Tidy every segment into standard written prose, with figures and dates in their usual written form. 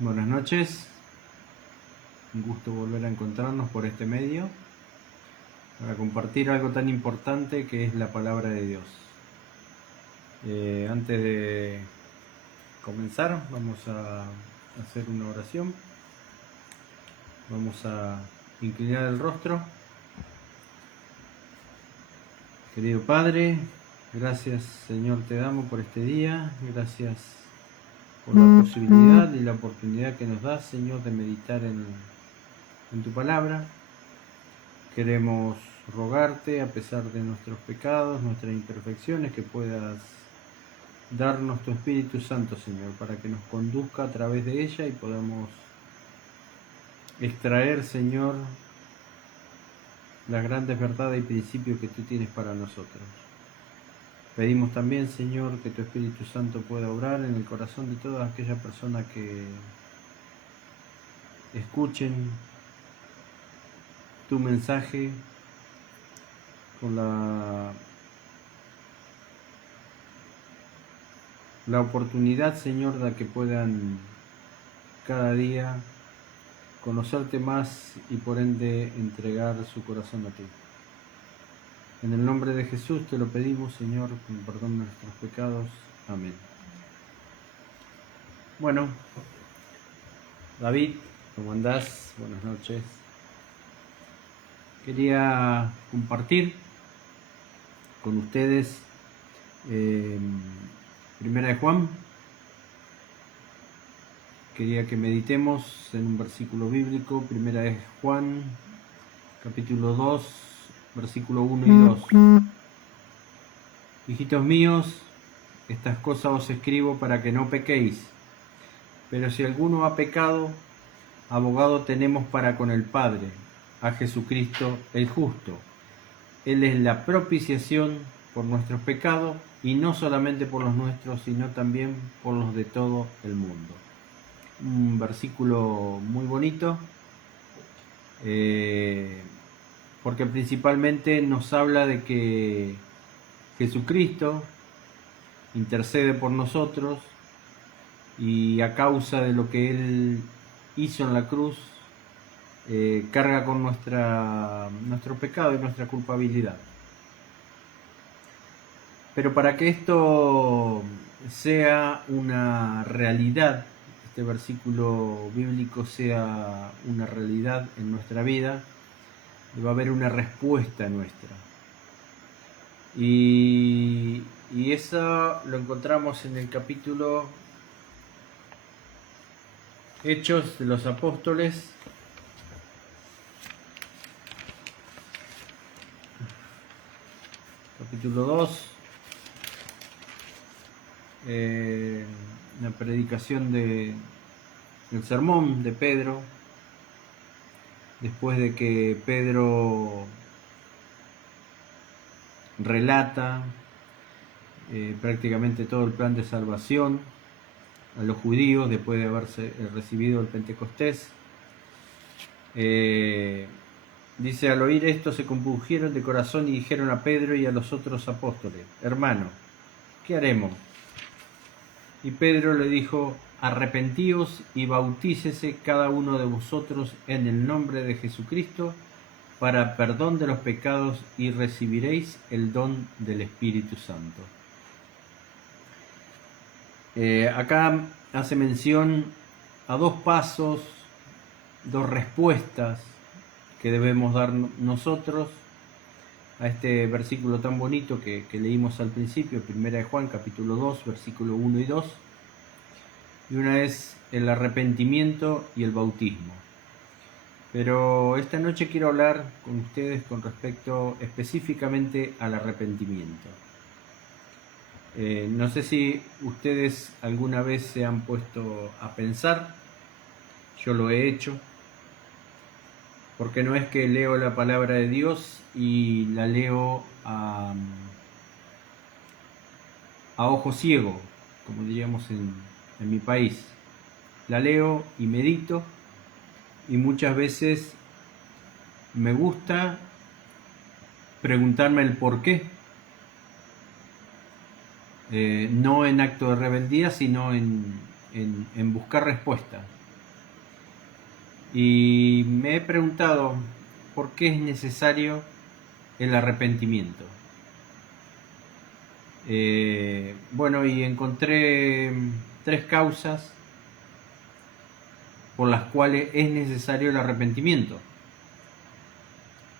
Buenas noches, un gusto volver a encontrarnos por este medio para compartir algo tan importante que es la palabra de Dios. Antes de comenzar vamos a hacer una oración, vamos a inclinar el rostro. Querido Padre, gracias Señor te damos por este día, gracias por la posibilidad y la oportunidad que nos das, Señor, de meditar en tu palabra. Queremos rogarte, a pesar de nuestros pecados, nuestras imperfecciones, que puedas darnos tu Espíritu Santo, Señor, para que nos conduzca a través de ella y podamos extraer, Señor, las grandes verdades y principios que tú tienes para nosotros. Pedimos también, Señor, que tu Espíritu Santo pueda obrar en el corazón de todas aquellas personas que escuchen tu mensaje con la oportunidad, Señor, de que puedan cada día conocerte más y por ende entregar su corazón a ti. En el nombre de Jesús te lo pedimos, Señor, con perdón de nuestros pecados. Amén. Bueno, David, ¿cómo andás? Buenas noches. Quería compartir con ustedes Primera de Juan. Quería que meditemos en un versículo bíblico, Primera de Juan, capítulo 2, versículo 1 y 2. Hijitos míos, estas cosas os escribo para que no pequéis. Pero si alguno ha pecado, abogado tenemos para con el Padre, a Jesucristo el justo. Él es la propiciación por nuestros pecados, y no solamente por los nuestros, sino también por los de todo el mundo. Un versículo muy bonito, porque principalmente nos habla de que Jesucristo intercede por nosotros y a causa de lo que Él hizo en la cruz, carga con nuestro pecado y nuestra culpabilidad. Pero para que esto sea una realidad, este versículo bíblico sea una realidad en nuestra vida, va a haber una respuesta nuestra. Y eso lo encontramos en el capítulo Hechos de los Apóstoles, capítulo 2, la predicación del sermón de Pedro, después de que Pedro relata prácticamente todo el plan de salvación a los judíos después de haberse recibido el Pentecostés. Dice: al oír esto se compungieron de corazón y dijeron a Pedro y a los otros apóstoles: hermano, ¿qué haremos? Y Pedro le dijo: arrepentíos y bautícese cada uno de vosotros en el nombre de Jesucristo para perdón de los pecados y recibiréis el don del Espíritu Santo. Acá hace mención a dos pasos, dos respuestas que debemos dar nosotros a este versículo tan bonito que leímos al principio, Primera de Juan, capítulo 2, versículo 1 y 2. Y una es el arrepentimiento y el bautismo. Pero esta noche quiero hablar con ustedes con respecto específicamente al arrepentimiento. No sé si ustedes alguna vez se han puesto a pensar, yo lo he hecho, porque no es que leo la palabra de Dios y la leo a ojo ciego, como diríamos en mi país. La leo y medito, y muchas veces me gusta preguntarme el por qué, no en acto de rebeldía, sino en buscar respuestas. Y me he preguntado por qué es necesario el arrepentimiento. Bueno, y encontré 3 causas por las cuales es necesario el arrepentimiento.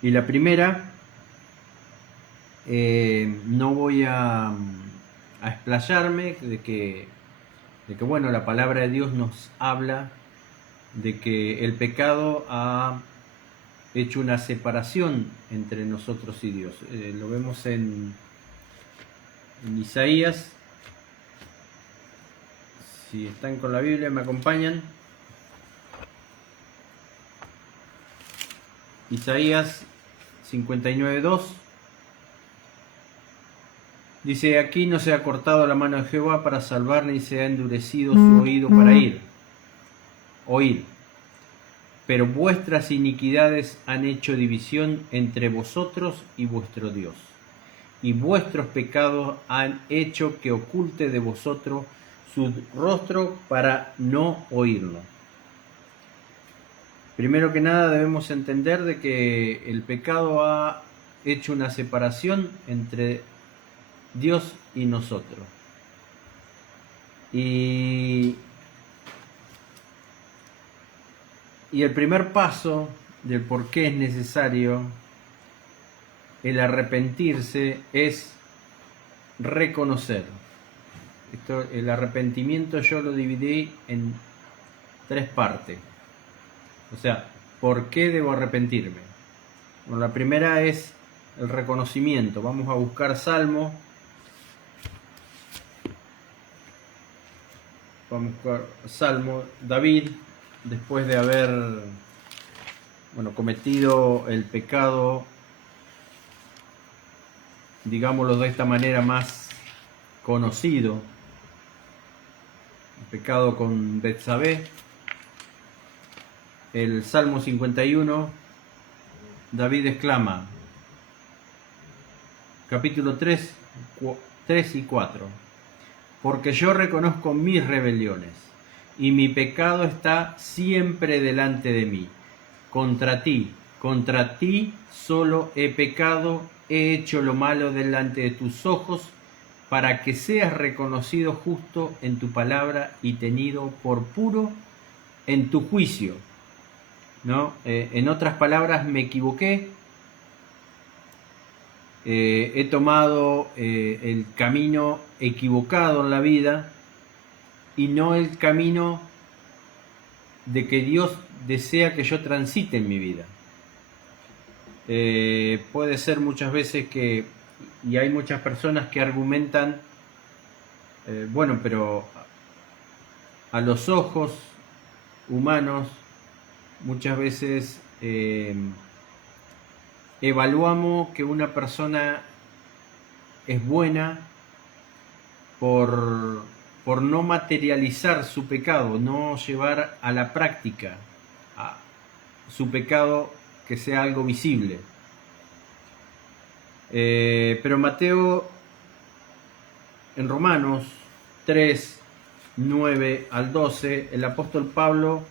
Y la primera, no voy a explayarme de que bueno, la palabra de Dios nos habla de que el pecado ha hecho una separación entre nosotros y Dios. Lo vemos en Isaías. Si están con la Biblia, me acompañan. Isaías 59:2 dice: aquí no se ha cortado la mano de Jehová para salvar, ni se ha endurecido su oído para oír. Pero vuestras iniquidades han hecho división entre vosotros y vuestro Dios, y vuestros pecados han hecho que oculte de vosotros su rostro para no oírlo. Primero que nada debemos entender de que el pecado ha hecho una separación entre Dios y nosotros. Y el primer paso del por qué es necesario el arrepentirse es reconocer. El arrepentimiento yo lo dividí en 3 partes. O sea, ¿por qué debo arrepentirme? Bueno, la primera es el reconocimiento. Vamos a buscar Salmo. Vamos a buscar Salmo. David, después de haber cometido el pecado, digámoslo de esta manera, más conocido, el pecado con Betsabé, el Salmo 51, David exclama, capítulo 3 y 4, porque yo reconozco mis rebeliones, y mi pecado está siempre delante de mí. Contra ti solo he pecado, he hecho lo malo delante de tus ojos, para que seas reconocido justo en tu palabra y tenido por puro en tu juicio. ¿No? En otras palabras, me equivoqué, he tomado el camino equivocado en la vida y no el camino de que Dios desea que yo transite en mi vida. Puede ser muchas veces que, y hay muchas personas que argumentan, pero a los ojos humanos muchas veces evaluamos que una persona es buena por no materializar su pecado, no llevar a la práctica su pecado, que sea algo visible. Pero Mateo, en Romanos 3, 9 al 12, el apóstol Pablo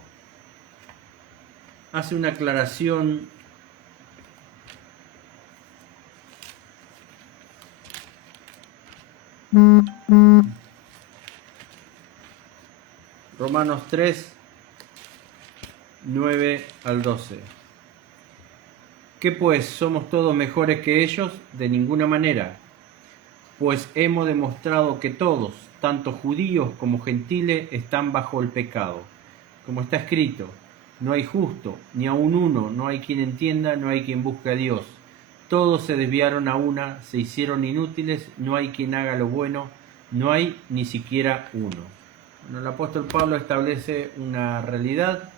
hace una aclaración Romanos 3, 9 al 12. ¿Qué pues? ¿Somos todos mejores que ellos? De ninguna manera. Pues hemos demostrado que todos, tanto judíos como gentiles, están bajo el pecado. Como está escrito, no hay justo, ni aun uno, no hay quien entienda, no hay quien busque a Dios. Todos se desviaron a una, se hicieron inútiles, no hay quien haga lo bueno, no hay ni siquiera uno. Bueno, el apóstol Pablo establece una realidad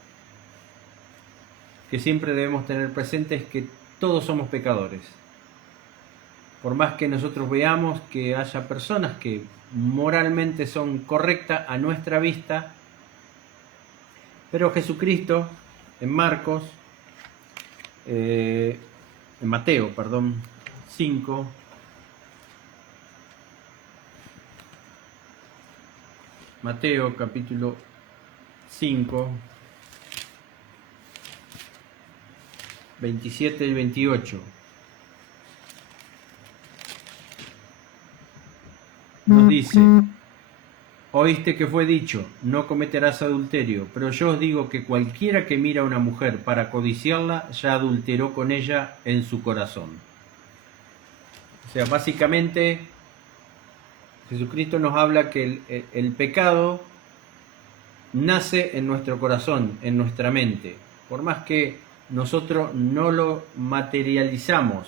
que siempre debemos tener presente, es que todos somos pecadores. Por más que nosotros veamos que haya personas que moralmente son correctas a nuestra vista, pero Jesucristo en Mateo 5, Mateo capítulo 5, 27 y 28. Nos dice: oíste que fue dicho, no cometerás adulterio, pero yo os digo que cualquiera que mira a una mujer para codiciarla, ya adulteró con ella en su corazón. O sea, básicamente, Jesucristo nos habla que el pecado nace en nuestro corazón, en nuestra mente. Por más que nosotros no lo materializamos,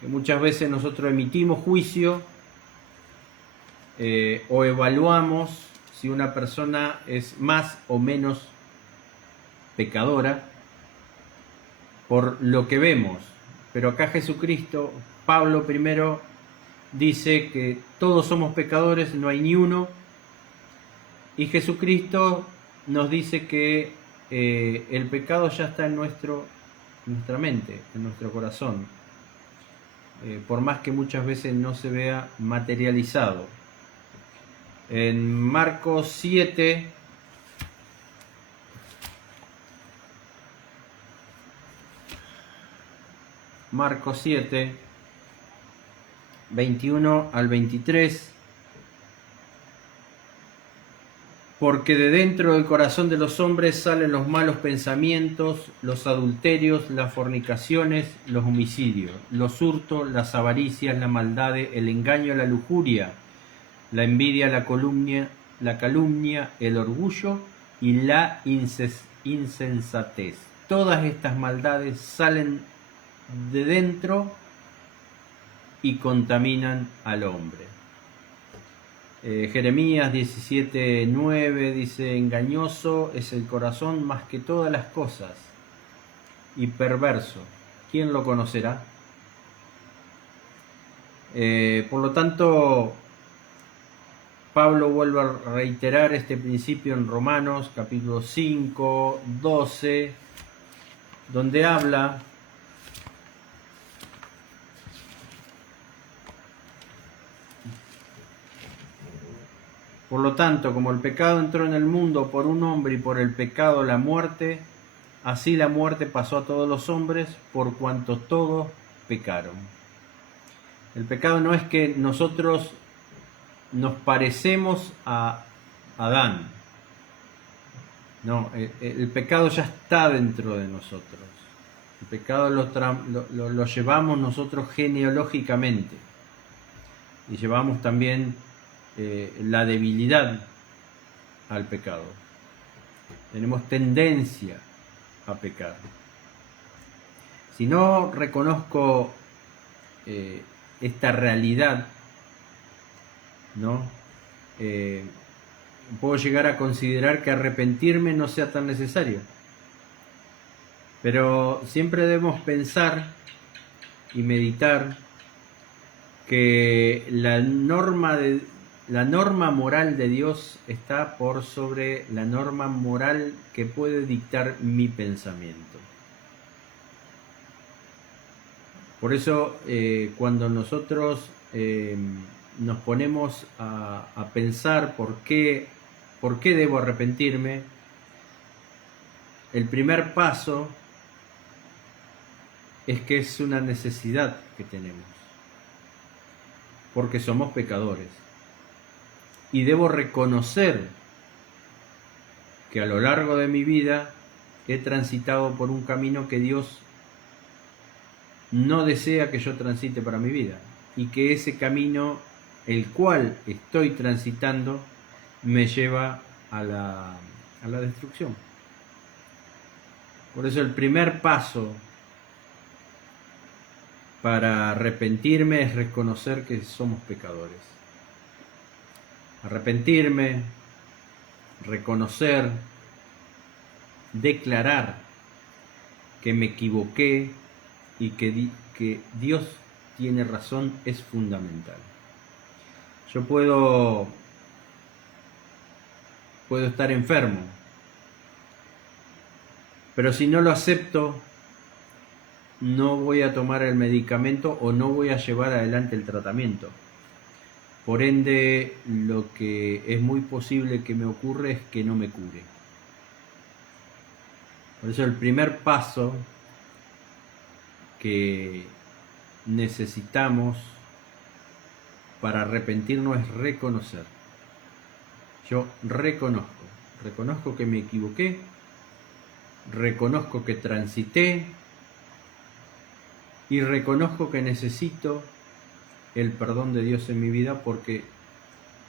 que muchas veces nosotros emitimos juicio o evaluamos si una persona es más o menos pecadora por lo que vemos. Pero acá Jesucristo, Pablo primero dice que todos somos pecadores, no hay ni uno, y Jesucristo nos dice que el pecado ya está en nuestra mente, en nuestro corazón, por más que muchas veces no se vea materializado. En Marcos 7, Marcos 7, 21 al 23, porque de dentro del corazón de los hombres salen los malos pensamientos, los adulterios, las fornicaciones, los homicidios, los hurtos, las avaricias, la maldad, el engaño, la lujuria, la envidia, la calumnia, el orgullo y la insensatez. Todas estas maldades salen de dentro y contaminan al hombre. Jeremías 17:9 dice: engañoso es el corazón más que todas las cosas y perverso, ¿quién lo conocerá? Por lo tanto, Pablo vuelve a reiterar este principio en Romanos capítulo 5, 12, donde habla por lo tanto, como el pecado entró en el mundo por un hombre y por el pecado la muerte, así la muerte pasó a todos los hombres por cuanto todos pecaron. El pecado no es que nosotros nos parecemos a Adán. No, el pecado ya está dentro de nosotros. El pecado lo llevamos nosotros genealógicamente. Y llevamos también la debilidad al pecado. Tenemos tendencia a pecar. Si no reconozco esta realidad, ¿no? Puedo llegar a considerar que arrepentirme no sea tan necesario. Pero siempre debemos pensar y meditar que la norma moral de Dios está por sobre la norma moral que puede dictar mi pensamiento. Por eso, cuando nosotros nos ponemos a pensar por qué debo arrepentirme, el primer paso es que es una necesidad que tenemos, porque somos pecadores. Y debo reconocer que a lo largo de mi vida he transitado por un camino que Dios no desea que yo transite para mi vida, y que ese camino, el cual estoy transitando, me lleva a la destrucción. Por eso el primer paso para arrepentirme es reconocer que somos pecadores. Arrepentirme, reconocer, declarar que me equivoqué y que Dios tiene razón es fundamental. Yo puedo estar enfermo, pero si no lo acepto, no voy a tomar el medicamento o no voy a llevar adelante el tratamiento. Por ende, lo que es muy posible que me ocurra es que no me cure. Por eso el primer paso que necesitamos para arrepentirnos es reconocer. Yo reconozco que me equivoqué, reconozco que transité y reconozco que necesito el perdón de Dios en mi vida porque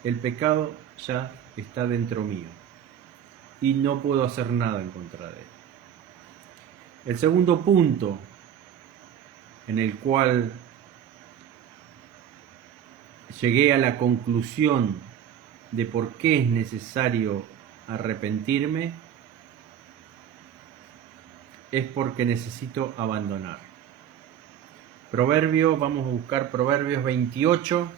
el pecado ya está dentro mío y no puedo hacer nada en contra de él. El segundo punto en el cual llegué a la conclusión de por qué es necesario arrepentirme es porque necesito abandonar. Vamos a buscar Proverbios 28.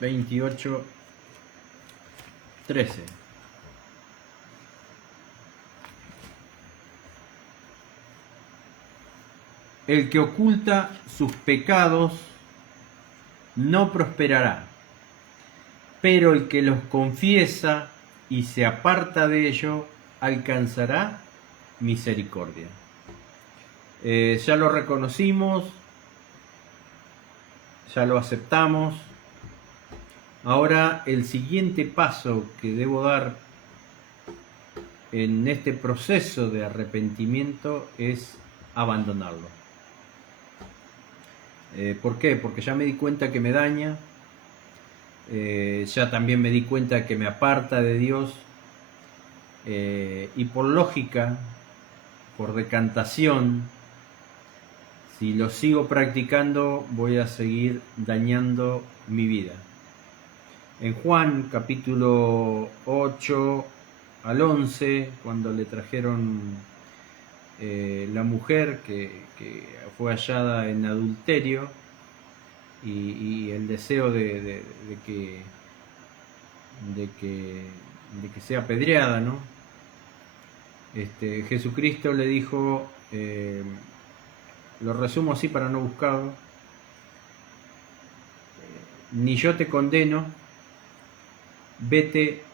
...28, 13... El que oculta sus pecados no prosperará, pero el que los confiesa y se aparta de ello alcanzará misericordia. Ya lo reconocimos, ya lo aceptamos. Ahora el siguiente paso que debo dar en este proceso de arrepentimiento es abandonarlo. ¿Por qué? Porque ya me di cuenta que me daña, ya también me di cuenta que me aparta de Dios, y por lógica, por decantación, si lo sigo practicando voy a seguir dañando mi vida. En Juan capítulo 8 al 11, cuando le trajeron la mujer que fue hallada en adulterio y el deseo de que sea apedreada, ¿no? Jesucristo le dijo, lo resumo así para no buscarlo, ni yo te condeno, vete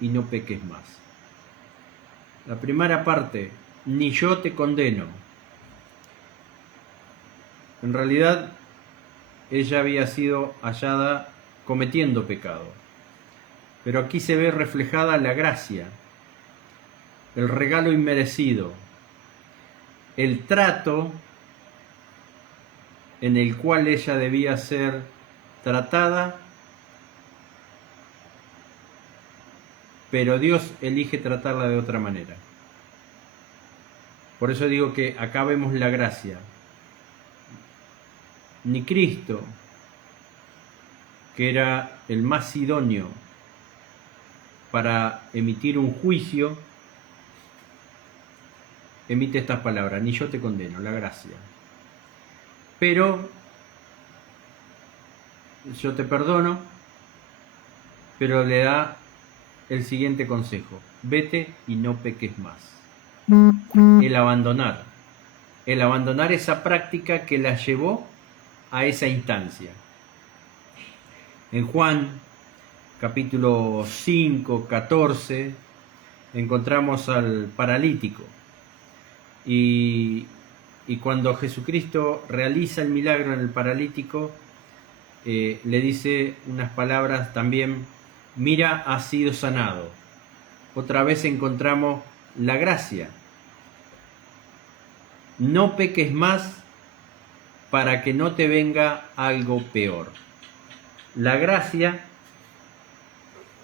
y no peques más. La primera parte, ni yo te condeno. En realidad, ella había sido hallada cometiendo pecado. Pero aquí se ve reflejada la gracia, el regalo inmerecido, el trato en el cual ella debía ser tratada, pero Dios elige tratarla de otra manera. Por eso digo que acá vemos la gracia. Ni Cristo, que era el más idóneo para emitir un juicio, emite estas palabras, ni yo te condeno, la gracia. Pero yo te perdono, pero le da el siguiente consejo, vete y no peques más. El abandonar esa práctica que la llevó a esa instancia. En Juan capítulo 5, 14 encontramos al paralítico y cuando Jesucristo realiza el milagro en el paralítico, le dice unas palabras también, mira, has sido sanado. Otra vez encontramos la gracia. No peques más para que no te venga algo peor. La gracia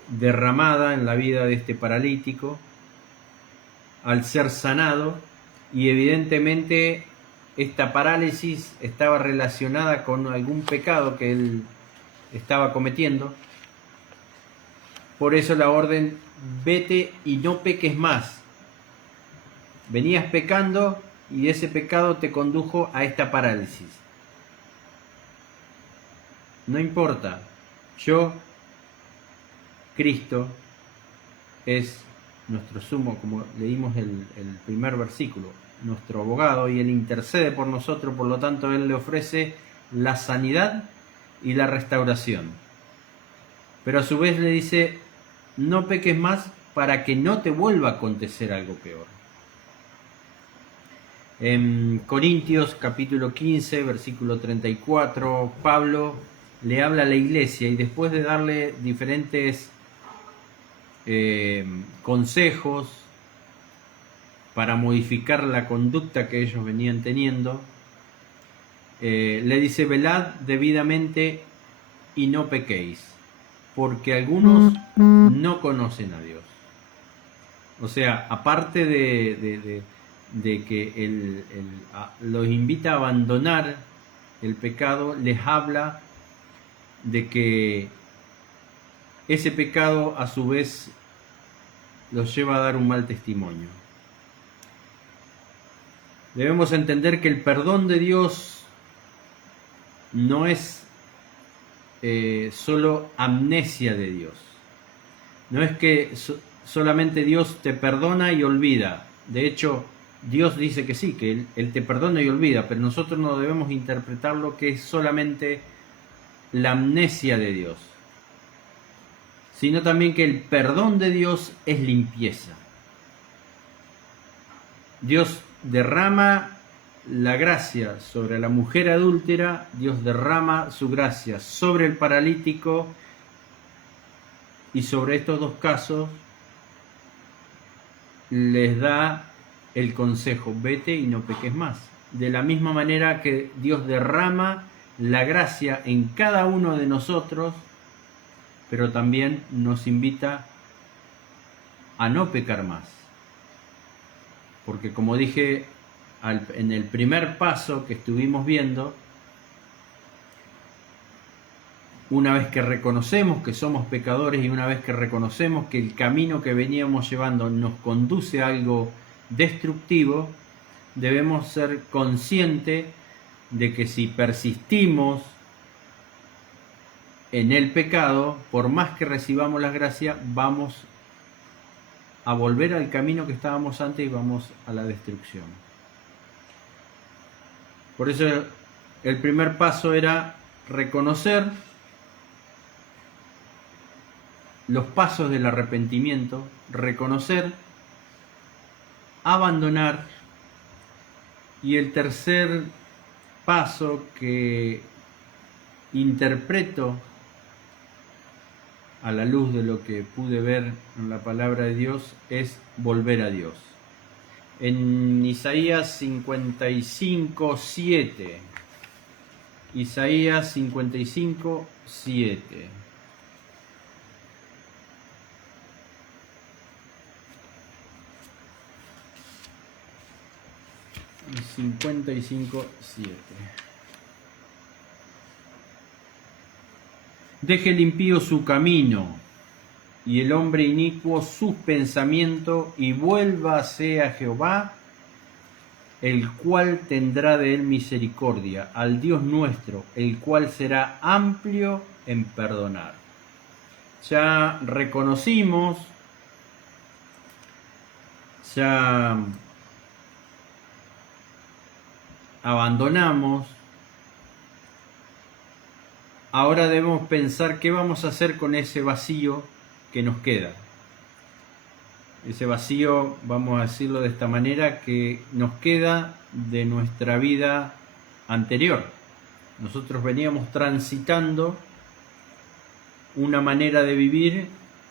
derramada en la vida de este paralítico al ser sanado, y evidentemente esta parálisis estaba relacionada con algún pecado que él estaba cometiendo. Por eso la orden, vete y no peques más. Venías pecando y ese pecado te condujo a esta parálisis. No importa, Cristo es nuestro sumo, como leímos el primer versículo, nuestro abogado, y Él intercede por nosotros, por lo tanto Él le ofrece la sanidad y la restauración. Pero a su vez le dice, no peques más para que no te vuelva a acontecer algo peor. En Corintios capítulo 15, versículo 34, Pablo le habla a la iglesia y después de darle diferentes consejos para modificar la conducta que ellos venían teniendo, le dice, velad debidamente y no pequéis, porque algunos no conocen a Dios. O sea, aparte de que los invita a abandonar el pecado, les habla de que ese pecado a su vez los lleva a dar un mal testimonio. Debemos entender que el perdón de Dios no es solo amnesia de Dios. No es que solamente Dios te perdona y olvida. De hecho, Dios dice que sí, que Él te perdona y olvida, pero nosotros no debemos interpretarlo que es solamente la amnesia de Dios, sino también que el perdón de Dios es limpieza. Dios derrama la gracia sobre la mujer adúltera, Dios derrama su gracia sobre el paralítico, y sobre estos dos casos les da el consejo, vete y no peques más. De la misma manera que Dios derrama la gracia en cada uno de nosotros, pero también nos invita a no pecar más. Porque como dije en el primer paso que estuvimos viendo, una vez que reconocemos que somos pecadores y una vez que reconocemos que el camino que veníamos llevando nos conduce a algo destructivo, debemos ser conscientes de que si persistimos en el pecado, por más que recibamos la gracia, vamos a volver al camino que estábamos antes y vamos a la destrucción. Por eso el primer paso era reconocer los pasos del arrepentimiento, reconocer, abandonar, y el tercer paso que interpreto a la luz de lo que pude ver en la palabra de Dios es volver a Dios. En Isaías 55, 7. Isaías 55, 7. 55, 7. Deje el impío su camino y el hombre inicuo sus pensamientos, y vuélvase a Jehová, el cual tendrá de él misericordia, al Dios nuestro, el cual será amplio en perdonar. Ya reconocimos, ya abandonamos, ahora debemos pensar qué vamos a hacer con ese vacío que nos queda. Ese vacío, vamos a decirlo de esta manera, que nos queda de nuestra vida anterior. Nosotros veníamos transitando una manera de vivir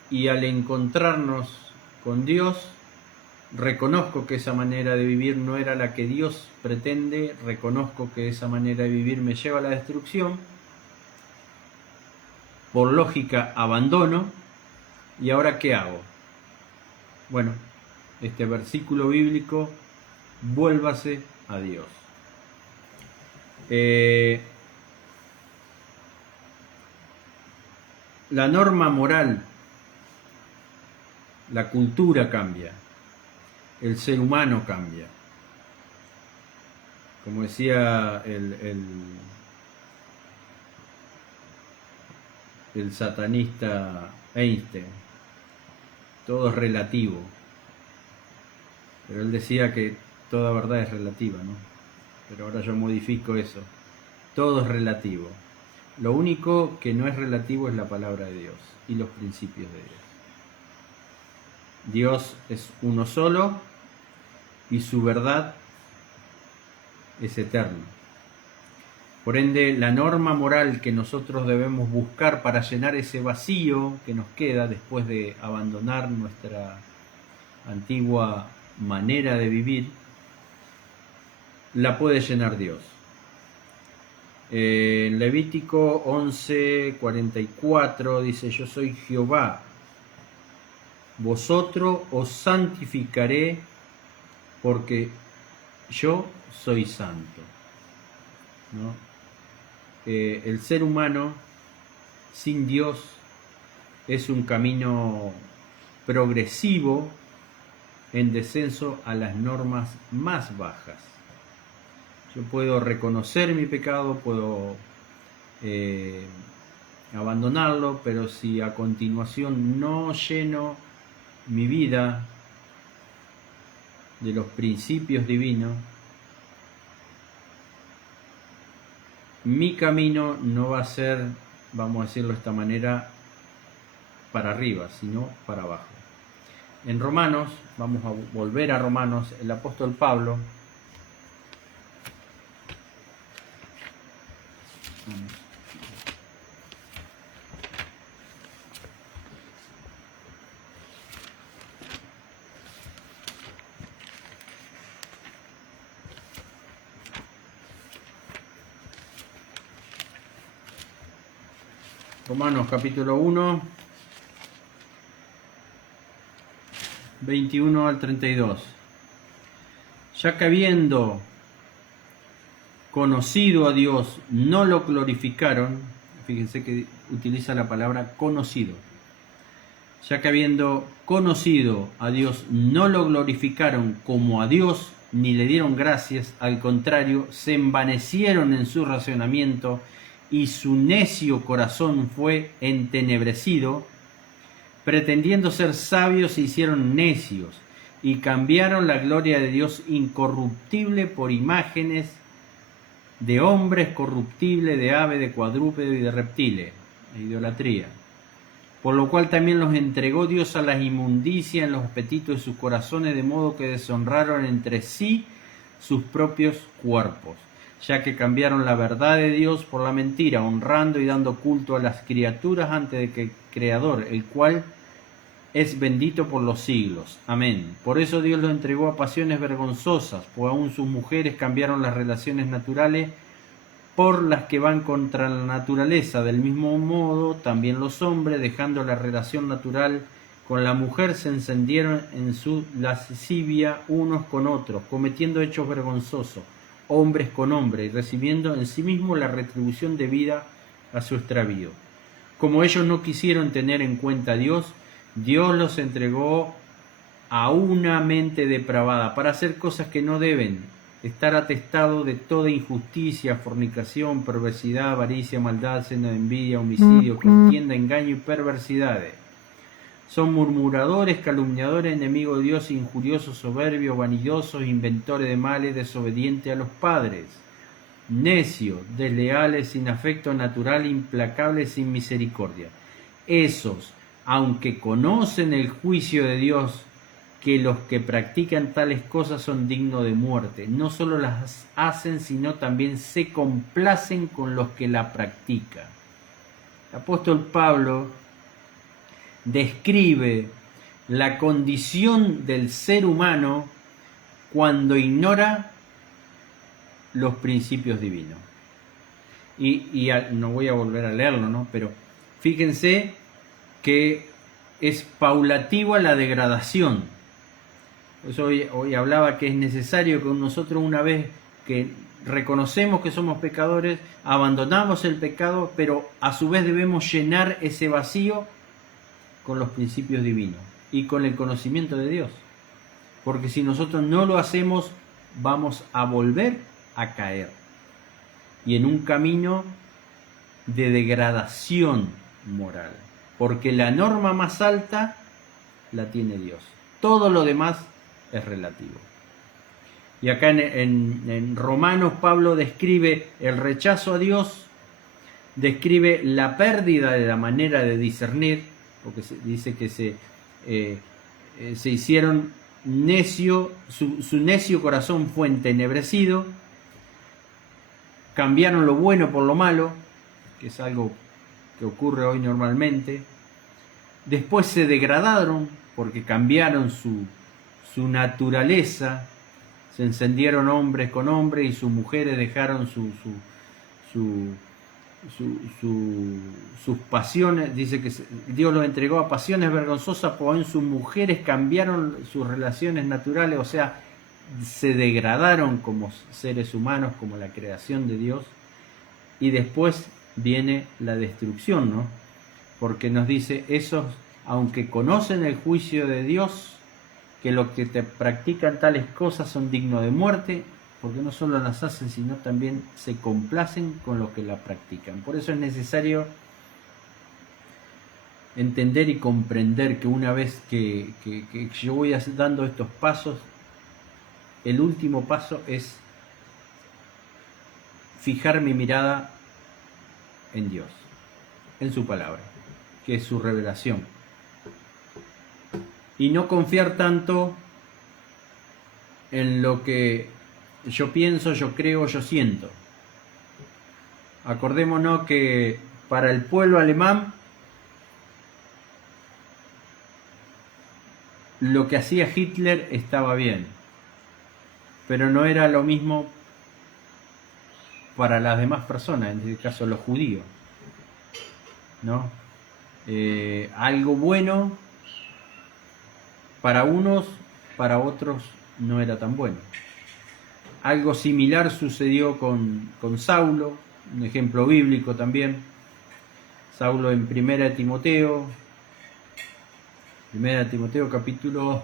y al encontrarnos con Dios, reconozco que esa manera de vivir no era la que Dios pretende, reconozco que esa manera de vivir me lleva a la destrucción, por lógica abandono, y ahora ¿qué hago? Bueno, este versículo bíblico, vuélvase a Dios. La norma moral, la cultura cambia, el ser humano cambia. Como decía el satanista Einstein, todo es relativo. Pero él decía que toda verdad es relativa, ¿no? Pero ahora yo modifico eso. Todo es relativo. Lo único que no es relativo es la palabra de Dios y los principios de Dios. Dios es uno solo y su verdad es eterna. Por ende, la norma moral que nosotros debemos buscar para llenar ese vacío que nos queda después de abandonar nuestra antigua manera de vivir, la puede llenar Dios. En Levítico 11:44 dice: yo soy Jehová, vosotros os santificaré porque yo soy santo, ¿no? El ser humano sin Dios es un camino progresivo en descenso a las normas más bajas. Yo puedo reconocer mi pecado, puedo abandonarlo, pero si a continuación no lleno mi vida de los principios divinos, mi camino no va a ser, vamos a decirlo de esta manera, para arriba, sino para abajo. En Romanos, vamos a volver a Romanos, el apóstol Pablo Romanos capítulo 1, 21 al 32. Ya que habiendo conocido a Dios, no lo glorificaron. Fíjense que utiliza la palabra conocido. Ya que habiendo conocido a Dios, no lo glorificaron como a Dios, ni le dieron gracias, al contrario, se envanecieron en su razonamiento, y su necio corazón fue entenebrecido. Pretendiendo ser sabios, se hicieron necios, y cambiaron la gloria de Dios incorruptible por imágenes de hombres corruptibles, de ave, de cuadrúpedo y de reptiles, idolatría. Por lo cual también los entregó Dios a las inmundicias en los apetitos de sus corazones, de modo que deshonraron entre sí sus propios cuerpos, ya que cambiaron la verdad de Dios por la mentira, honrando y dando culto a las criaturas antes de que el Creador, el cual es bendito por los siglos. Amén. Por eso Dios los entregó a pasiones vergonzosas, pues aún sus mujeres cambiaron las relaciones naturales por las que van contra la naturaleza. Del mismo modo, también los hombres, dejando la relación natural con la mujer, se encendieron en su lascivia unos con otros, cometiendo hechos vergonzosos, hombres con hombres, y recibiendo en sí mismos la retribución debida a su extravío. Como ellos no quisieron tener en cuenta a Dios, Dios los entregó a una mente depravada para hacer cosas que no deben, estar atestado de toda injusticia, fornicación, perversidad, avaricia, maldad, seno de envidia, homicidio, contienda, engaño y perversidades. Son murmuradores, calumniadores, enemigos de Dios, injuriosos, soberbios, vanidosos, inventores de males, desobedientes a los padres, necios, desleales, sin afecto natural, implacables, sin misericordia. Esos, aunque conocen el juicio de Dios, que los que practican tales cosas son dignos de muerte, no solo las hacen, sino también se complacen con los que la practican. El apóstol Pablo describe la condición del ser humano cuando ignora los principios divinos. Y no voy a volver a leerlo, ¿no? Pero fíjense que es paulativa la degradación. Pues hoy hablaba que es necesario que nosotros, una vez que reconocemos que somos pecadores, abandonamos el pecado, pero a su vez debemos llenar ese vacío con los principios divinos y con el conocimiento de Dios. Porque si nosotros no lo hacemos, vamos a volver a caer. Y en un camino de degradación moral. Porque la norma más alta la tiene Dios. Todo lo demás es relativo. Y acá en Romanos Pablo describe el rechazo a Dios, describe la pérdida de la manera de discernir, porque dice que se hicieron necio, su necio corazón fue entenebrecido, cambiaron lo bueno por lo malo, que es algo que ocurre hoy normalmente. Después se degradaron porque cambiaron su naturaleza, se encendieron hombres con hombres y sus mujeres dejaron sus pasiones. Dice que Dios los entregó a pasiones vergonzosas, porque en sus mujeres cambiaron sus relaciones naturales, o sea, se degradaron como seres humanos, como la creación de Dios. Y después viene la destrucción, ¿no? Porque nos dice, esos, aunque conocen el juicio de Dios, que los que te practican tales cosas son dignos de muerte, porque no solo las hacen, sino también se complacen con los que la practican. Por eso es necesario entender y comprender que una vez que yo voy dando estos pasos, el último paso es fijar mi mirada en Dios, en su palabra, que es su revelación. Y no confiar tanto en lo que yo pienso, yo creo, yo siento. Acordémonos que para el pueblo alemán lo que hacía Hitler estaba bien, pero no era lo mismo para las demás personas, en este caso los judíos, ¿no? Algo bueno para unos, para otros no era tan bueno. Algo similar sucedió con Saulo, un ejemplo bíblico también. Saulo en 1 Timoteo capítulo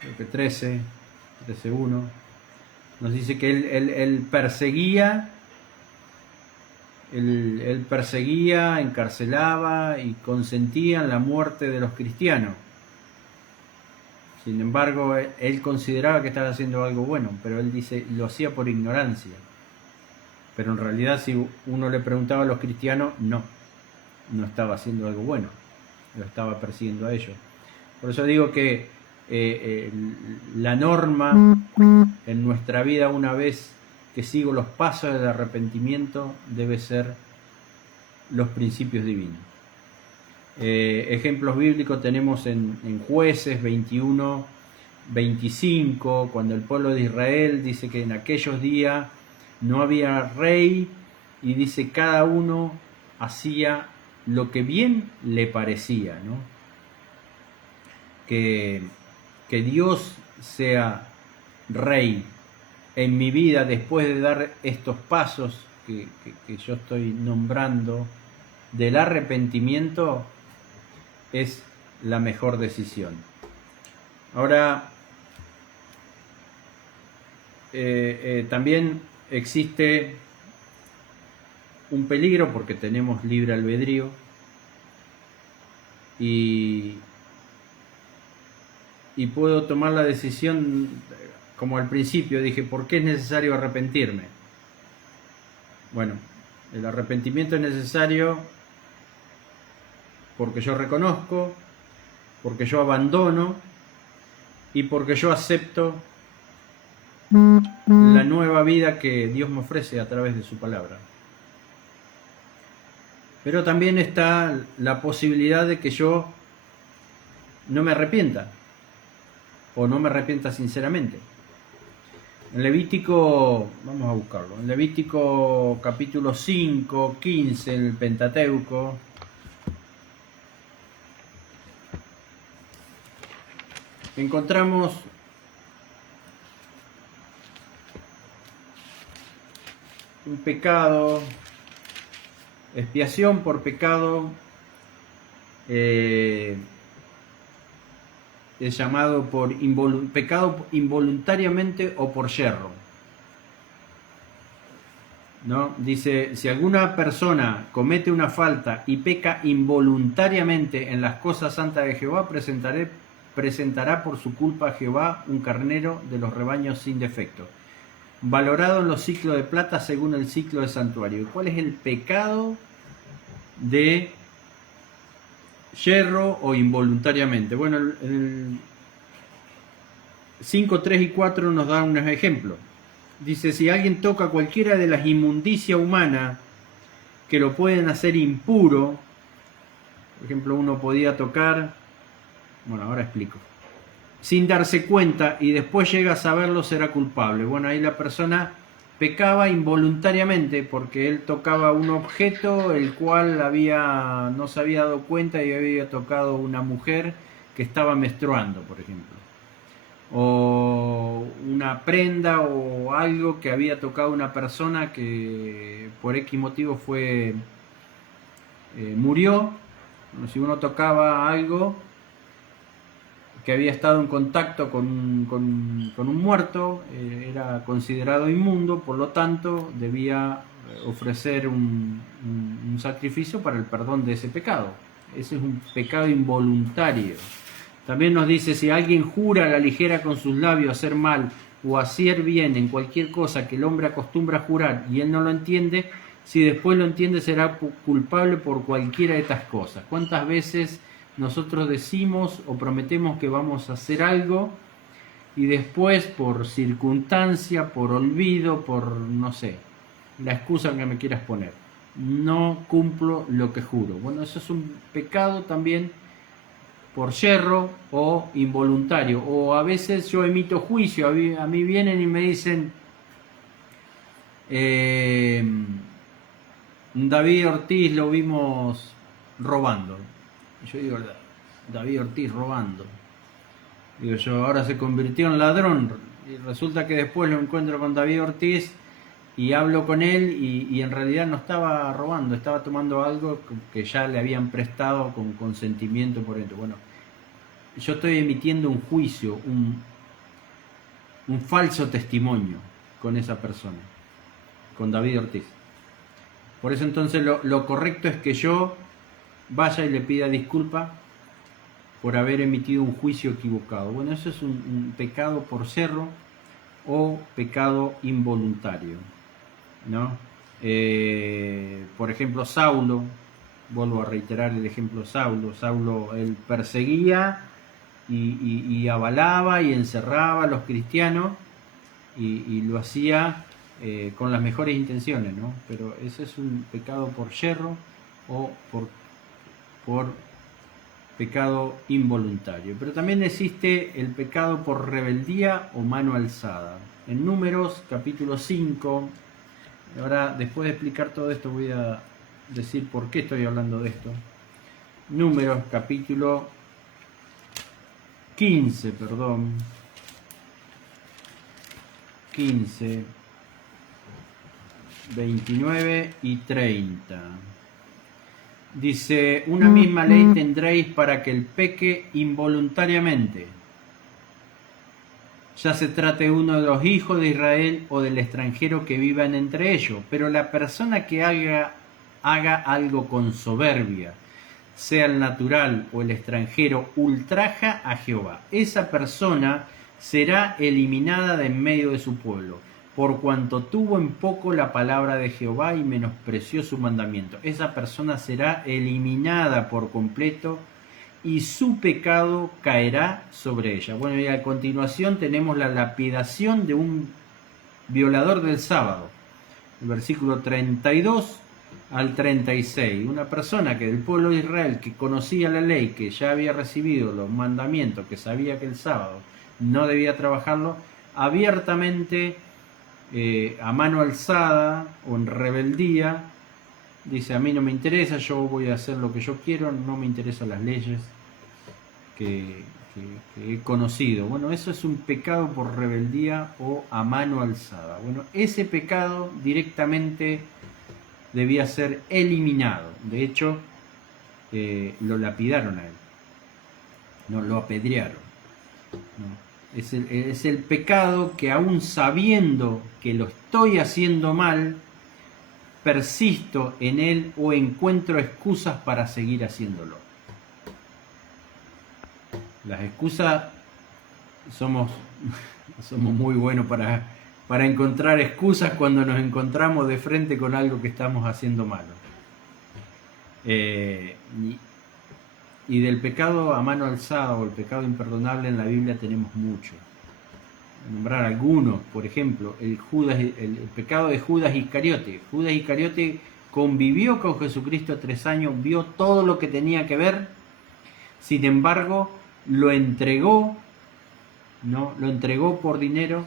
creo que 13:1, nos dice que él perseguía, encarcelaba y consentía en la muerte de los cristianos. Sin embargo, él consideraba que estaba haciendo algo bueno, pero él dice, lo hacía por ignorancia. Pero en realidad, si uno le preguntaba a los cristianos, no estaba haciendo algo bueno, lo estaba persiguiendo a ellos. Por eso digo que la norma en nuestra vida, una vez que sigo los pasos del arrepentimiento, debe ser los principios divinos. Ejemplos bíblicos tenemos en Jueces 21:25, cuando el pueblo de Israel dice que en aquellos días no había rey, y dice cada uno hacía lo que bien le parecía, ¿no? Que Dios sea rey en mi vida después de dar estos pasos que yo estoy nombrando del arrepentimiento, es la mejor decisión. Ahora, también existe un peligro porque tenemos libre albedrío y puedo tomar la decisión, como al principio dije, ¿por qué es necesario arrepentirme? Bueno, el arrepentimiento es necesario porque yo reconozco, porque yo abandono y porque yo acepto la nueva vida que Dios me ofrece a través de su palabra. Pero también está la posibilidad de que yo no me arrepienta, o no me arrepienta sinceramente. En Levítico, vamos a buscarlo, en Levítico capítulo 5, 15, en el Pentateuco, encontramos un pecado, expiación por pecado, es llamado por pecado involuntariamente o por yerro, ¿no? Dice, si alguna persona comete una falta y peca involuntariamente en las cosas santas de Jehová, presentaré presentará por su culpa a Jehová un carnero de los rebaños sin defecto, valorado en los ciclos de plata según el ciclo de santuario. ¿Y cuál es el pecado de yerro o involuntariamente? Bueno, el 5, 3 y 4 nos da unos ejemplos. Dice, si alguien toca cualquiera de las inmundicias humanas que lo pueden hacer impuro, por ejemplo, uno podía tocar, bueno, ahora explico, sin darse cuenta y después llega a saberlo, será culpable. Bueno, ahí la persona pecaba involuntariamente porque él tocaba un objeto el cual no se había dado cuenta y había tocado una mujer que estaba menstruando, por ejemplo, o una prenda o algo que había tocado una persona que por X motivo murió. Bueno, si uno tocaba algo que había estado en contacto con un muerto, era considerado inmundo, por lo tanto debía ofrecer un sacrificio para el perdón de ese pecado. Ese es un pecado involuntario. También nos dice, si alguien jura a la ligera con sus labios hacer mal o hacer bien en cualquier cosa que el hombre acostumbra a jurar y él no lo entiende, si después lo entiende será culpable por cualquiera de estas cosas. ¿Cuántas veces nosotros decimos o prometemos que vamos a hacer algo y después por circunstancia, por olvido, por no sé, la excusa que me quieras poner, no cumplo lo que juro? Bueno, eso es un pecado también por yerro o involuntario. O a veces yo emito juicio, a mí vienen y me dicen, David Ortiz lo vimos robando. Yo digo, David Ortiz robando. Digo yo, ahora se convirtió en ladrón. Y resulta que después lo encuentro con David Ortiz y hablo con él y en realidad no estaba robando, estaba tomando algo que ya le habían prestado con consentimiento por dentro. Bueno, yo estoy emitiendo un juicio, un falso testimonio con esa persona, con David Ortiz. Por eso entonces lo correcto es que yo vaya y le pida disculpas por haber emitido un juicio equivocado. Bueno, eso es un pecado por yerro o pecado involuntario, ¿no? Por ejemplo, Saulo, vuelvo a reiterar el ejemplo de Saulo, él perseguía y avalaba y encerraba a los cristianos y lo hacía con las mejores intenciones, ¿no? Pero ese es un pecado por yerro o por pecado involuntario. Pero también existe el pecado por rebeldía o mano alzada. En Números capítulo 5, ahora después de explicar todo esto voy a decir por qué estoy hablando de esto. Números capítulo 15, 29 y 30. Dice, una misma ley tendréis para que el peque involuntariamente, ya se trate uno de los hijos de Israel o del extranjero que vivan entre ellos, pero la persona que haga algo con soberbia, sea el natural o el extranjero, ultraja a Jehová. Esa persona será eliminada de en medio de su pueblo, por cuanto tuvo en poco la palabra de Jehová y menospreció su mandamiento. Esa persona será eliminada por completo y su pecado caerá sobre ella. Bueno, y a continuación tenemos la lapidación de un violador del sábado. El versículo 32 al 36. Una persona que del pueblo de Israel, que conocía la ley, que ya había recibido los mandamientos, que sabía que el sábado no debía trabajarlo, abiertamente, a mano alzada o en rebeldía, dice, a mí no me interesa, yo voy a hacer lo que yo quiero, no me interesan las leyes que he conocido. Bueno, eso es un pecado por rebeldía o a mano alzada. Bueno, ese pecado directamente debía ser eliminado. De hecho, lo lapidaron a él, no lo apedrearon, ¿no? Es el pecado que aún sabiendo que lo estoy haciendo mal, persisto en él o encuentro excusas para seguir haciéndolo. Las excusas somos muy buenos para encontrar excusas cuando nos encontramos de frente con algo que estamos haciendo malo. Y del pecado a mano alzada o el pecado imperdonable en la Biblia tenemos mucho. Nombrar algunos, por ejemplo, el pecado de Judas Iscariote. Judas Iscariote convivió con Jesucristo 3 años, vio todo lo que tenía que ver, sin embargo, lo entregó, ¿no? Lo entregó por dinero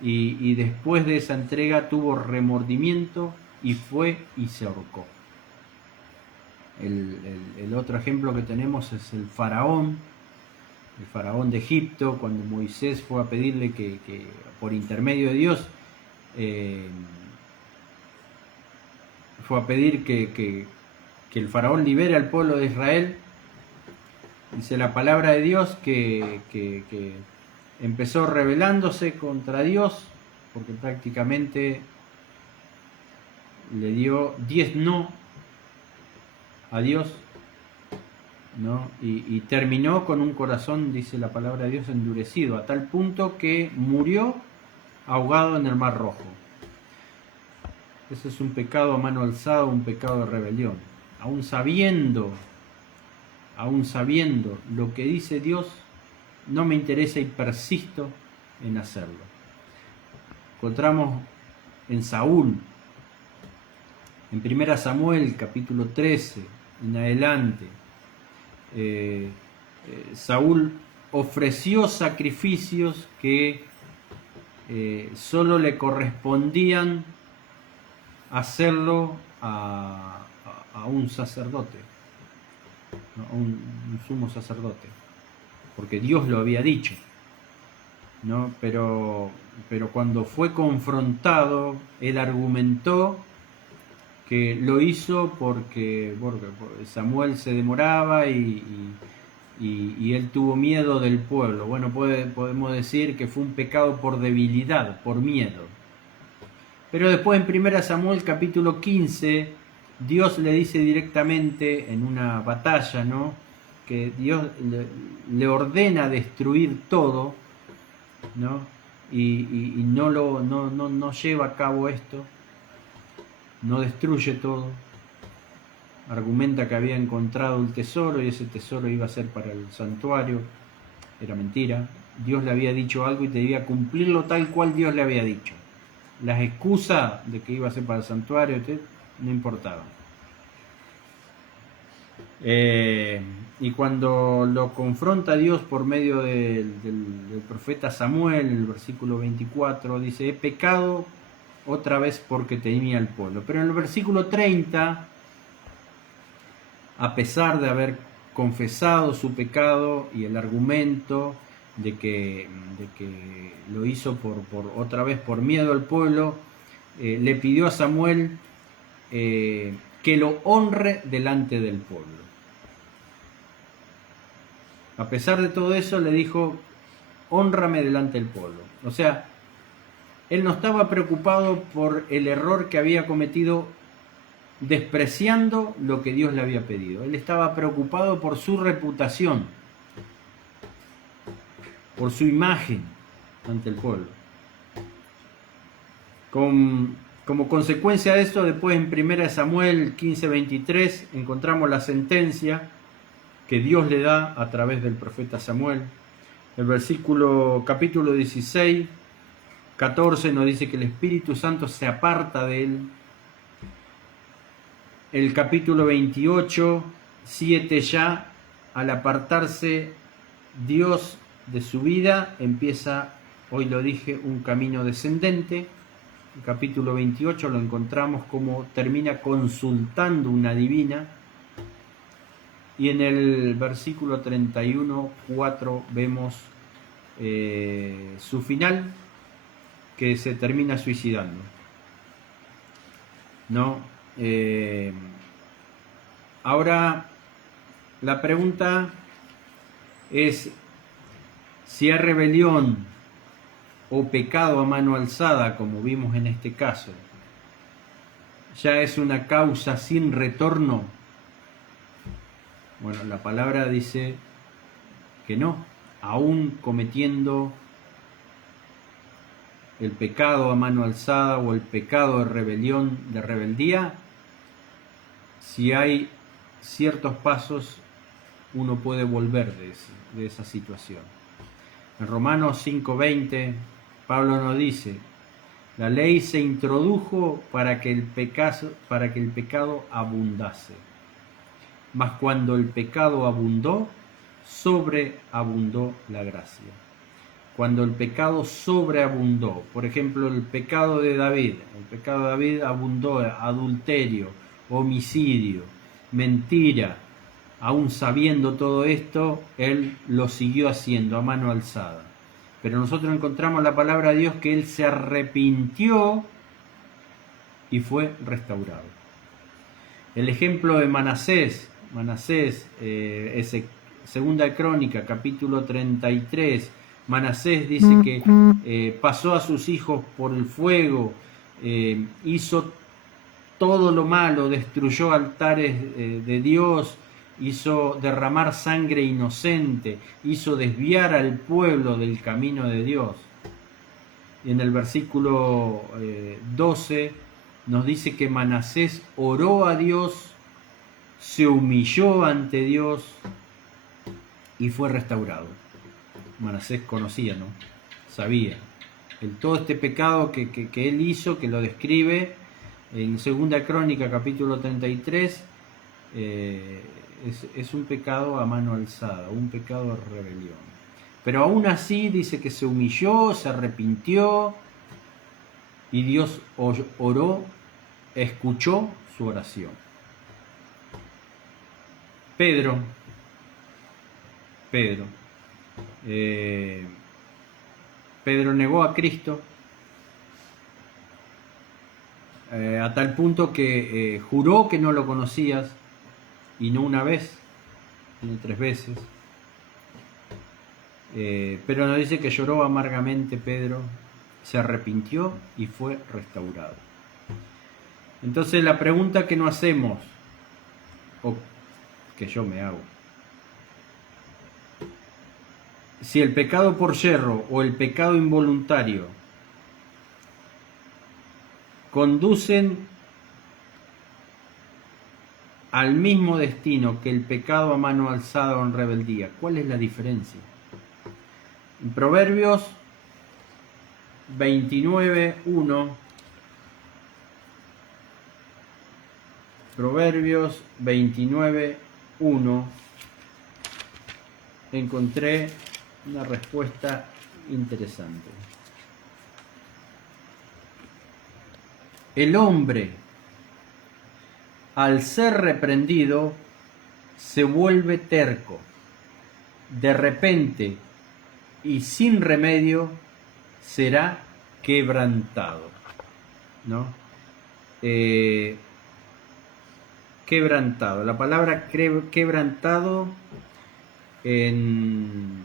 y después de esa entrega tuvo remordimiento y fue y se ahorcó. El otro ejemplo que tenemos es el faraón de Egipto, cuando Moisés fue a pedirle que por intermedio de Dios, fue a pedir que el faraón libere al pueblo de Israel. Dice la palabra de Dios que empezó rebelándose contra Dios, porque prácticamente le dio 10 no a Dios, ¿no? Y terminó con un corazón, dice la palabra de Dios, endurecido, a tal punto que murió ahogado en el Mar Rojo. Ese es un pecado a mano alzada, un pecado de rebelión. Aún sabiendo lo que dice Dios, no me interesa y persisto en hacerlo. Encontramos en Saúl, en 1 Samuel capítulo 13 en adelante, Saúl ofreció sacrificios que solo le correspondían hacerlo a un sacerdote, a un sumo sacerdote, porque Dios lo había dicho, ¿no? Pero cuando fue confrontado, él argumentó que lo hizo porque Samuel se demoraba y él tuvo miedo del pueblo. Bueno, podemos decir que fue un pecado por debilidad, por miedo. Pero después en 1 Samuel capítulo 15, Dios le dice directamente en una batalla, ¿no?, que Dios le ordena destruir todo, ¿no? Y no lleva a cabo esto. No destruye todo, argumenta que había encontrado un tesoro y ese tesoro iba a ser para el santuario. Era mentira. Dios le había dicho algo y debía cumplirlo tal cual Dios le había dicho. Las excusas de que iba a ser para el santuario no importaban. Y cuando lo confronta Dios por medio del profeta Samuel, en el versículo 24, dice: he pecado otra vez porque temía al pueblo. Pero en el versículo 30, a pesar de haber confesado su pecado y el argumento de que lo hizo por otra vez por miedo al pueblo, le pidió a Samuel que lo honre delante del pueblo. A pesar de todo eso, le dijo: hónrame delante del pueblo. O sea, él no estaba preocupado por el error que había cometido despreciando lo que Dios le había pedido. Él estaba preocupado por su reputación, por su imagen ante el pueblo. Como consecuencia de eso, después en 1 Samuel 15:23 encontramos la sentencia que Dios le da a través del profeta Samuel. El capítulo 16, 14 nos dice que el Espíritu Santo se aparta de él. El capítulo 28, 7 ya, al apartarse Dios de su vida, empieza, hoy lo dije, un camino descendente. El capítulo 28 lo encontramos como termina consultando una divina. Y en el versículo 31, 4 vemos su final, que se termina suicidando, ¿no? Ahora la pregunta es si hay rebelión o pecado a mano alzada, como vimos en este caso, ya es una causa sin retorno. Bueno, la palabra dice que no, aún cometiendo el pecado a mano alzada o el pecado de rebelión, de rebeldía, si hay ciertos pasos, uno puede volver de esa situación. En Romanos 5:20, Pablo nos dice: la ley se introdujo para que el pecado abundase. Mas cuando el pecado abundó, sobreabundó la gracia. Cuando el pecado sobreabundó, por ejemplo, el pecado de David abundó: adulterio, homicidio, mentira. Aún sabiendo todo esto, él lo siguió haciendo a mano alzada. Pero nosotros encontramos la palabra de Dios que él se arrepintió y fue restaurado. El ejemplo de Manasés, es segunda de Crónica, capítulo 33. Manasés dice que pasó a sus hijos por el fuego, hizo todo lo malo, destruyó altares de Dios, hizo derramar sangre inocente, hizo desviar al pueblo del camino de Dios. Y en el versículo 12 nos dice que Manasés oró a Dios, se humilló ante Dios y fue restaurado. Manasés conocía, ¿no? Sabía todo este pecado que él hizo, que lo describe en segunda Crónica, capítulo 33. Es un pecado a mano alzada, un pecado de rebelión. Pero aún así dice que se humilló, se arrepintió y Dios oró, escuchó su oración. Pedro negó a Cristo a tal punto que juró que no lo conocías, y no una vez, sino 3 veces. Pero nos dice que lloró amargamente Pedro, se arrepintió y fue restaurado. Entonces la pregunta que nos hacemos, o que yo me hago: si el pecado por yerro o el pecado involuntario conducen al mismo destino que el pecado a mano alzada o en rebeldía, ¿cuál es la diferencia? En Proverbios 29:1, Proverbios 29:1, encontré una respuesta interesante. El hombre, al ser reprendido, se vuelve terco. De repente y sin remedio será quebrantado, ¿no? Quebrantado. La palabra quebrantado en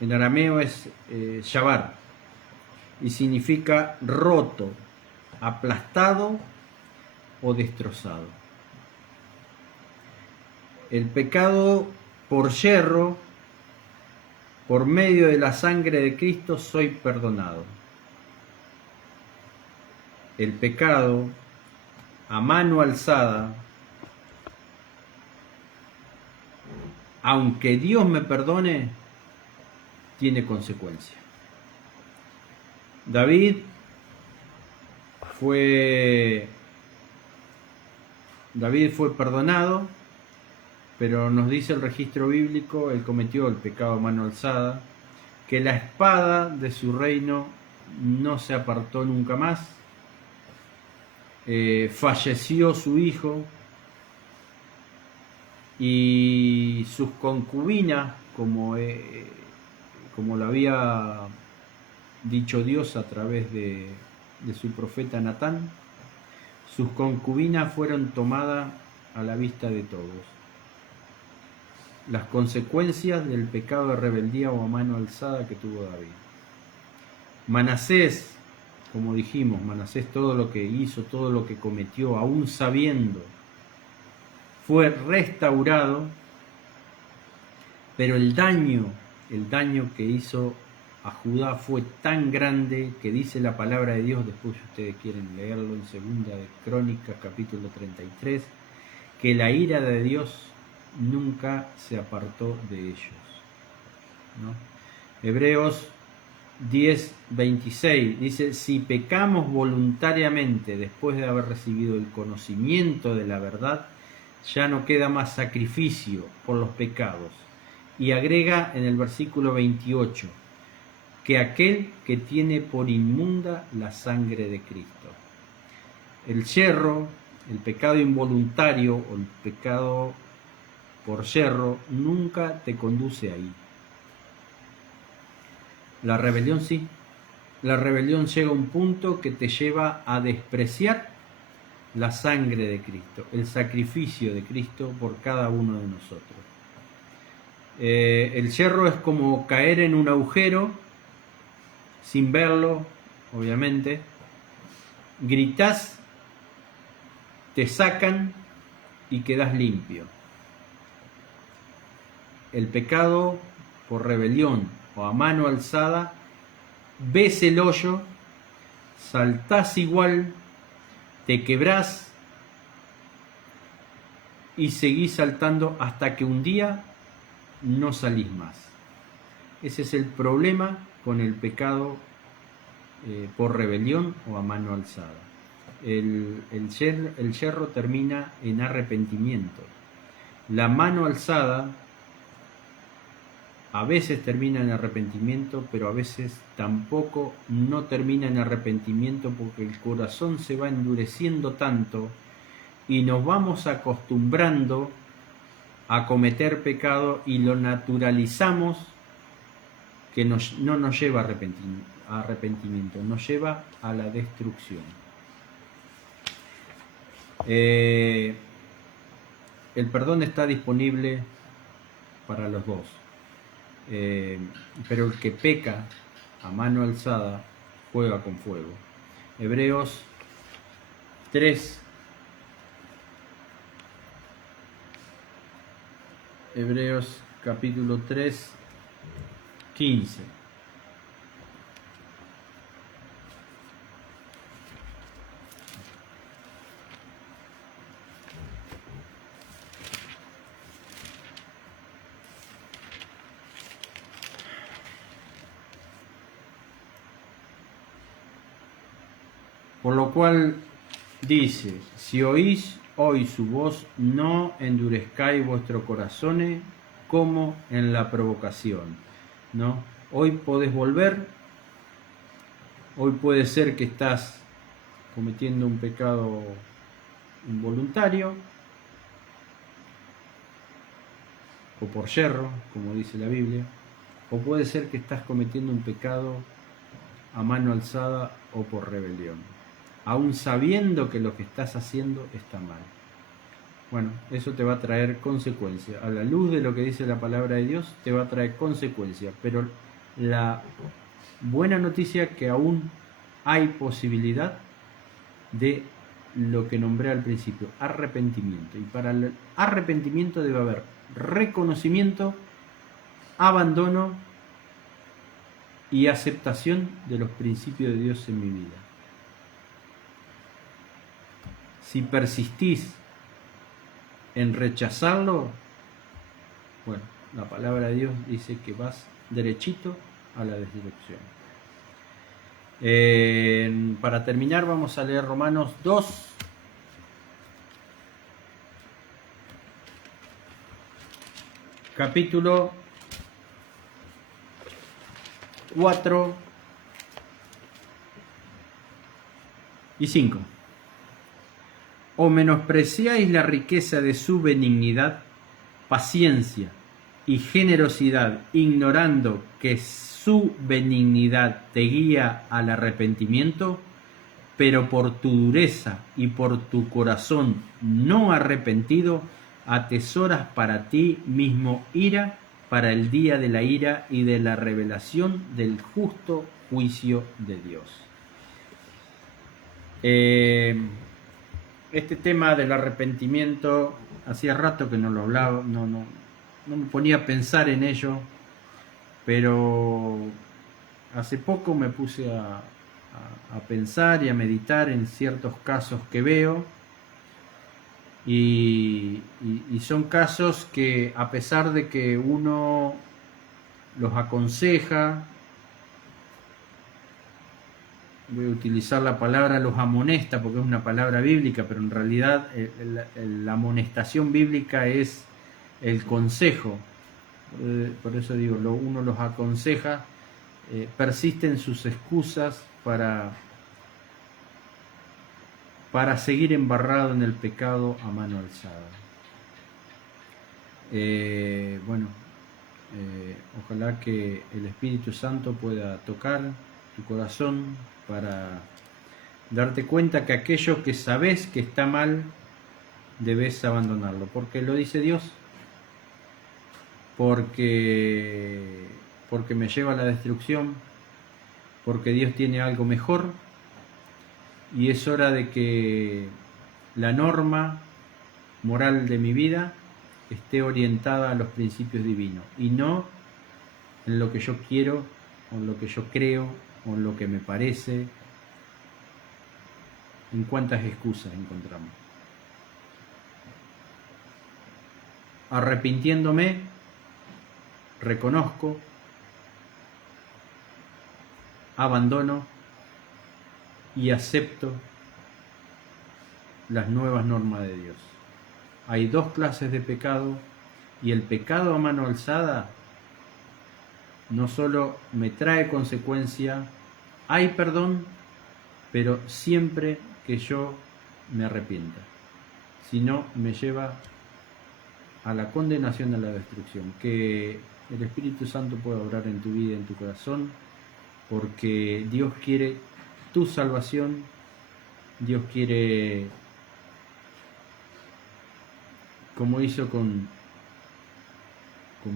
arameo es shabar, y significa roto, aplastado o destrozado. El pecado por yerro, por medio de la sangre de Cristo soy perdonado. El pecado a mano alzada, aunque Dios me perdone, tiene consecuencia. David fue perdonado, pero nos dice el registro bíblico, él cometió el pecado a mano alzada, que la espada de su reino no se apartó nunca más, falleció su hijo, y sus concubinas, como lo había dicho Dios a través de su profeta Natán, sus concubinas fueron tomadas a la vista de todos. Las consecuencias del pecado de rebeldía o a mano alzada que tuvo David. Manasés, como dijimos, Manasés todo lo que hizo, todo lo que cometió, aún sabiendo, fue restaurado, Pero el daño que hizo a Judá fue tan grande que dice la palabra de Dios, después si ustedes quieren leerlo en Segunda de Crónicas capítulo 33, que la ira de Dios nunca se apartó de ellos, ¿no? Hebreos 10:26 dice: si pecamos voluntariamente después de haber recibido el conocimiento de la verdad, ya no queda más sacrificio por los pecados. Y agrega en el versículo 28, que aquel que tiene por inmunda la sangre de Cristo. El yerro, el pecado involuntario o el pecado por yerro, nunca te conduce ahí. La rebelión sí. La rebelión llega a un punto que te lleva a despreciar la sangre de Cristo, el sacrificio de Cristo por cada uno de nosotros. El yerro es como caer en un agujero sin verlo, obviamente. Gritás, te sacan y quedás limpio. El pecado por rebelión o a mano alzada, ves el hoyo, saltás igual, te quebrás y seguís saltando hasta que un día no salís más. Ese es el problema con el pecado por rebelión o a mano alzada. El yerro termina en arrepentimiento. La mano alzada a veces termina en arrepentimiento, pero a veces tampoco no termina en arrepentimiento, porque el corazón se va endureciendo tanto y nos vamos acostumbrando a cometer pecado y lo naturalizamos, que no nos lleva a arrepentimiento, nos lleva a la destrucción. El perdón está disponible para los dos. Pero el que peca a mano alzada juega con fuego. Hebreos 3, Hebreos capítulo 3, 15. Por lo cual dice: si oís hoy su voz, no endurezcáis vuestros corazones como en la provocación, ¿no? Hoy podés volver, hoy puede ser que estás cometiendo un pecado involuntario o por yerro, como dice la Biblia, o puede ser que estás cometiendo un pecado a mano alzada o por rebelión, aún sabiendo que lo que estás haciendo está mal. Bueno, eso te va a traer consecuencias. A la luz de lo que dice la palabra de Dios, te va a traer consecuencias. Pero la buena noticia es que aún hay posibilidad de lo que nombré al principio, arrepentimiento. Y para el arrepentimiento debe haber reconocimiento, abandono y aceptación de los principios de Dios en mi vida. Si persistís en rechazarlo, bueno, la palabra de Dios dice que vas derechito a la destrucción. Para terminar, vamos a leer Romanos 2, capítulo 4 y 5. O menospreciáis la riqueza de su benignidad, paciencia y generosidad, ignorando que su benignidad te guía al arrepentimiento, pero por tu dureza y por tu corazón no arrepentido, atesoras para ti mismo ira para el día de la ira y de la revelación del justo juicio de Dios. Este tema del arrepentimiento, hacía rato que no lo hablaba, no no me ponía a pensar en ello, pero hace poco me puse a pensar y a meditar en ciertos casos que veo, y son casos que, a pesar de que uno los aconseja, voy a utilizar la palabra los amonesta porque es una palabra bíblica, pero en realidad la amonestación bíblica es el consejo. Por eso digo, uno los aconseja, persisten sus excusas para seguir embarrado en el pecado a mano alzada. Ojalá que el Espíritu Santo pueda tocar tu corazón para darte cuenta que aquello que sabes que está mal, debes abandonarlo. Porque lo dice Dios, porque me lleva a la destrucción, porque Dios tiene algo mejor, y es hora de que la norma moral de mi vida esté orientada a los principios divinos y no en lo que yo quiero, o en lo que yo creo, o en lo que me parece. En cuántas excusas encontramos. Arrepintiéndome, reconozco, abandono y acepto las nuevas normas de Dios. Hay dos clases de pecado, y el pecado a mano alzada no solo me trae consecuencia, hay perdón, pero siempre que yo me arrepienta, si no me lleva a la condenación, a la destrucción. Que el Espíritu Santo pueda obrar en tu vida, en tu corazón, porque Dios quiere tu salvación. Dios quiere, como hizo con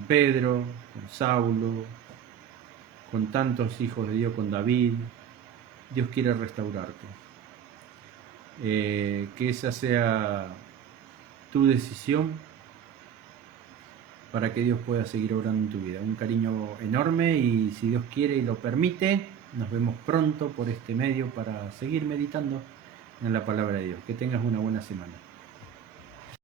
Pedro, con Saulo, con tantos hijos de Dios, con David. Dios quiere restaurarte. Que esa sea tu decisión, para que Dios pueda seguir obrando en tu vida. Un cariño enorme, y si Dios quiere y lo permite, nos vemos pronto por este medio para seguir meditando en la palabra de Dios. Que tengas una buena semana.